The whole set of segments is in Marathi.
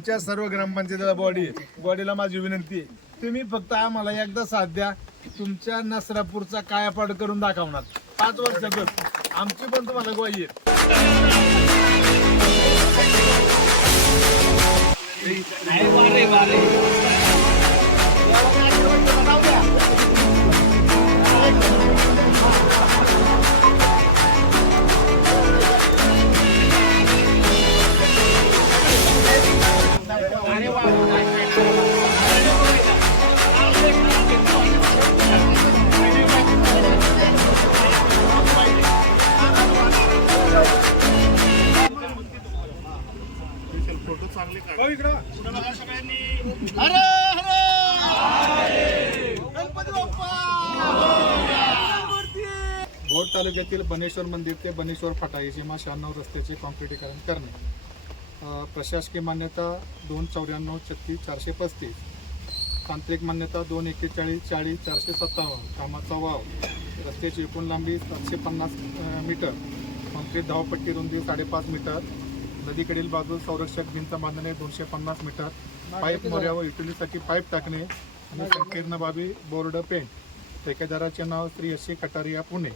आमच्या सर्व ग्रामपंचायतीला बॉडी बॉडीला माझी विनंती आहे. तुम्ही फक्त आम्हाला एकदा साथ द्या. तुमच्या नसरापूरचा कायापाड करून दाखवणार. पाच वर्षातच आमची पण तुम्हाला ग्वाही आहे. भोर तालुक्यातील बनेश्वर मंदिर ते बनेश्वर फाटा ही सीमा शहाण्णव रस्त्याचे कॉन्क्रिटीकरण करणे. प्रशासकीय मान्यता दोन चौऱ्याण्णव छत्तीस चारशे पस्तीस. तांत्रिक मान्यता दोन एक्केचाळीस चाळीस चारशे सत्तावन्न. कामाचा वाव. रस्त्याची एकूण लांबी सातशे पन्नास मीटर. कॉन्क्रीट धावपट्टी रुंदी साडेपाच मीटर. नदीकडील बाजू संरक्षक भिंत बांधणे दोनशे पन्नास मीटर पाईप मोऱ्यावर युटिलिटीसाठी पाईप टाकणे आणि संकीर्ण बाबी बोर्ड पेंट. ठेकेदाराचे नाव श्री यशी कटारिया पुणे.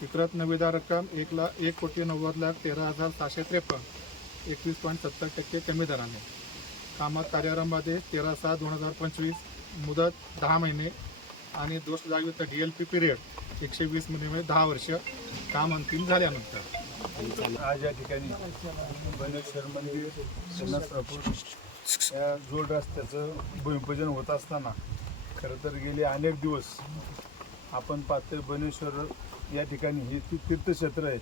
चित्रात नवेदा रक्कम एक लाख एक कोटी नव्वद लाख तेरा हजार सहाशे त्रेपन्न. एकवीस पॉईंट सत्तर टक्के कमी दराने. कामात कार्यारंभामध्ये तेरा सहा दोन हजार पंचवीस मुदत दहा महिने आणि दोष जागीचा डी एल पी पिरियड एकशे वीस महिने दहा वर्ष काम अंतिम झाल्यानंतर. आज या ठिकाणी बनेश्वर मंदिर सन्नासरापूर या जोड रस्त्याचं भूमिपूजन होत असताना खरं तर गेले अनेक दिवस आपण पाहतोय बनेश्वर या ठिकाणी हे तीर्थक्षेत्र आहे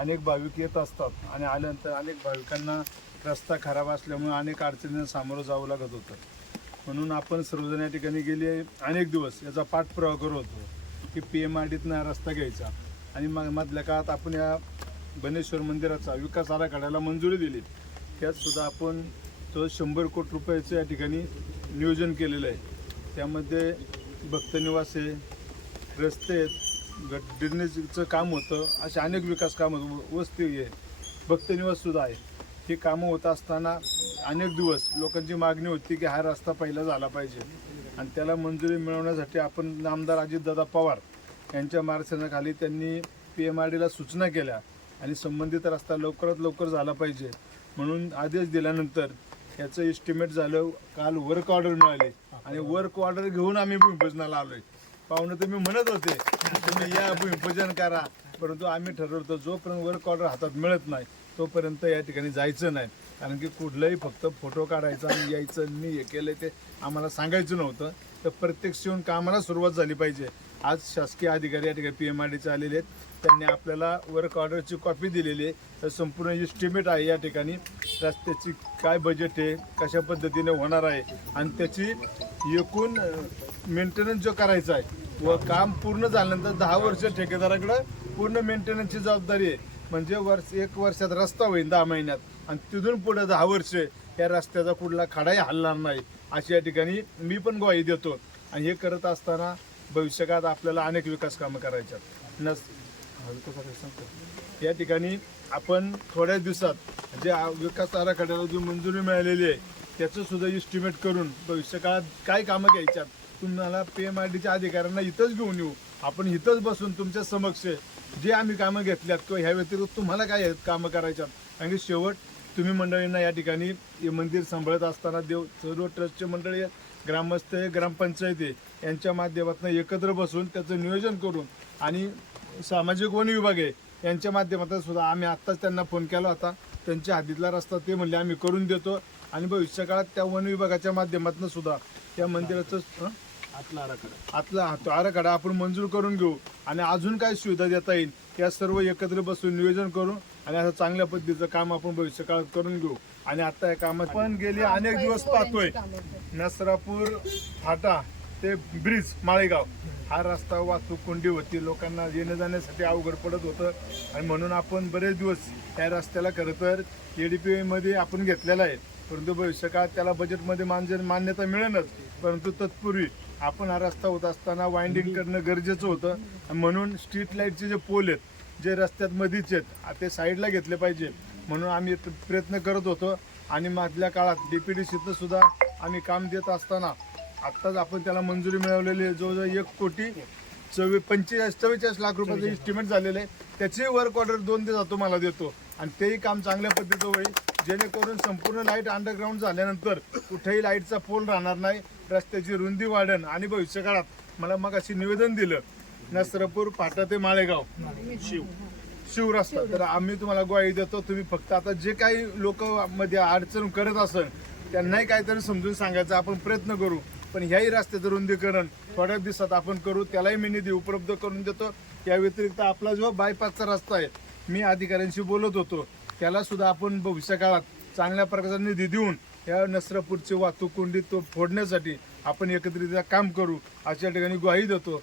अनेक भाविक येत असतात आणि आल्यानंतर अनेक भाविकांना रस्ता खराब असल्यामुळे अनेक अडचणींना सामोरं जावं लागत होतं. म्हणून आपण सर्वजण या ठिकाणी गेले अनेक दिवस. याचा पाठपुरावा करत होतो की पी एम आर डीतनं हा रस्ता घ्यायचा. आणि मग मधल्या काळात आपण या बनेश्वर मंदिराचा विकास आराखड्याला मंजुरी दिली. त्यातसुद्धा आपण तो शंभर कोटी रुपयाचं या ठिकाणी नियोजन केलेलं आहे. त्यामध्ये भक्तनिवास आहे रस्ते आहेत गट ड्रेनेजचं काम होतं असे अनेक विकास कामं वस्ती आहे. भक्तनिवाससुद्धा आहे. ही कामं होत असताना अनेक दिवस लोकांची मागणी होती की हा रस्ता पहिला झाला पाहिजे. आणि त्याला मंजुरी मिळवण्यासाठी आपण आमदार अजितदादा पवार यांच्या मार्गदर्शनाखाली त्यांनी पी एम आर डीला सूचना केल्या. आणि संबंधित रस्ता लवकरात लवकर झाला पाहिजे म्हणून आदेश दिल्यानंतर याचं एस्टिमेट झालं काल वर्क ऑर्डर मिळाली. आणि वर्क ऑर्डर घेऊन आम्ही भूमिपूजनाला आलोय. पाहुणे तुम्ही म्हणत होते तुम्ही या भूमिपूजन करा. परंतु आम्ही ठरवतो जोपर्यंत वर्क ऑर्डर हातात मिळत नाही तोपर्यंत या ठिकाणी जायचं नाही. कारण की कुठलंही फक्त फोटो काढायचा आणि यायचं मी हे केलं ते आम्हाला सांगायचं नव्हतं. तर प्रत्यक्ष येऊन कामाला सुरुवात झाली पाहिजे. आज शासकीय अधिकारी या ठिकाणी पी एम आर डीचे आलेले आहेत. त्यांनी आपल्याला वर्क ऑर्डरची कॉपी दिलेली आहे. तर संपूर्ण इस्टिमेट आहे या ठिकाणी. रस्त्याची काय बजेट आहे कशा पद्धतीने होणार आहे आणि त्याची एकूण मेंटेनन्स जो करायचा आहे व काम पूर्ण झाल्यानंतर दहा वर्ष ठेकेदाराकडं पूर्ण मेंटेनन्सची जबाबदारी आहे. म्हणजे वर्ष एक वर्षात रस्ता होईल दहा महिन्यात. आणि तिथून पुढे दहा वर्ष या रस्त्याचा कुठला खडाही हलणार नाही. अशी या ठिकाणी मी पण ग्वाही देतो. आणि हे करत असताना भविष्यकाळात आपल्याला अनेक विकास कामं करायच्यात नस या ठिकाणी आपण थोड्या दिवसात जे विकास आराखड्याला जी मंजुरी मिळालेली आहे त्याचं सुद्धा इस्टिमेट करून भविष्यकाळात काय कामं घ्यायच्यात तुम्हाला पी एम आर डीच्या अधिकाऱ्यांना इथंच घेऊन येऊ. आपण इथंच बसून तुमच्या समक्ष जे आम्ही कामं घेतल्यात किंवा ह्या व्यतिरिक्त तुम्हाला काय आहेत कामं करायच्यात आणि शेवट तुम्ही मंडळींना या ठिकाणी हे मंदिर सांभाळत असताना देव सर्व ट्रस्टचे मंडळी आहेत ग्रामस्थ आहे ग्रामपंचायत आहे यांच्या माध्यमातून एकत्र बसून त्याचं नियोजन करून आणि सामाजिक वन विभाग आहे यांच्या माध्यमातून सुद्धा आम्ही आत्ताच त्यांना फोन केला होता. त्यांच्या हद्दीतला रस्ता ते म्हणले आम्ही करून देतो. आणि भविष्यकाळात त्या वन विभागाच्या माध्यमातून सुद्धा त्या मंदिराचं? आतला आराखडा. आतला तो आराखडा आपण मंजूर करून घेऊ. आणि अजून काय सुविधा देता येईल या सर्व एकत्र बसून नियोजन करू आणि असं चांगल्या पद्धतीचं काम आपण भविष्यकाळात करून घेऊ. आणि आता या कामात पण गेले अनेक दिवस पाहतोय. नसरापूर फाटा ते ब्रिज माळेगाव. हा रस्ता वाहतूक कोंडी होती. लोकांना येणं जाण्यासाठी अवघड पडत होतं. आणि म्हणून आपण बरेच दिवस या रस्त्याला खरं तर एडीपी मध्ये आपण घेतलेला आहे. परंतु भविष्यकाळात त्याला बजेटमध्ये मान्य मान्यता मिळेलच. परंतु तत्पूर्वी आपण हा रस्ता होत असताना वाइंडिंग करणं गरजेचं होतं. आणि म्हणून स्ट्रीट लाईटचे जे पोल आहेत जे रस्त्यात मधीच आहेत ते साईडला घेतले पाहिजे. म्हणून आम्ही प्रयत्न करत होतो. आणि मधल्या काळात डी पी डी सीचं सुद्धा आम्ही काम देत असताना आत्ताच आपण त्याला मंजुरी मिळवलेली आहे. जवळजवळ एक कोटी चव्वे पंचेचाळीस चव्वेचाळीस लाख रुपयाचं इस्टिमेट झालेलं आहे. त्याचीही वर्क ऑर्डर दोन दिवसात तुम्हाला देतो. आणि तेही काम चांगल्या पद्धतीचं होईल. जेणेकरून संपूर्ण लाइट अंडरग्राऊंड झाल्यानंतर कुठेही लाईटचा पोल राहणार नाही. रस्त्याची रुंदी वाढण आणि भविष्यकाळात मला मग अशी निवेदन दिलं नसरपूर पाटा ते माळेगाव. शिव. शिव रस्ता. तर आम्ही तुम्हाला ग्वाही देतो तुम्ही फक्त आता जे काही लोक मध्ये अडचण करत असेल त्यांनाही काहीतरी समजून सांगायचं आपण प्रयत्न करू. पण ह्याही रस्त्याचं रुंदीकरण थोड्या दिवसात आपण करू त्यालाही मी निधी उपलब्ध करून देतो. या व्यतिरिक्त आपला जो बायपासचा रस्ता आहे मी अधिकाऱ्यांशी बोलत होतो. त्याला सुद्धा आपण भविष्य काळात चांगल्या प्रकारचा निधी देऊन या नसरापूरची वाहतूक कोंडी तो फोडण्यासाठी आपण एकत्रित काम करू अशा ठिकाणी ग्वाही देतो.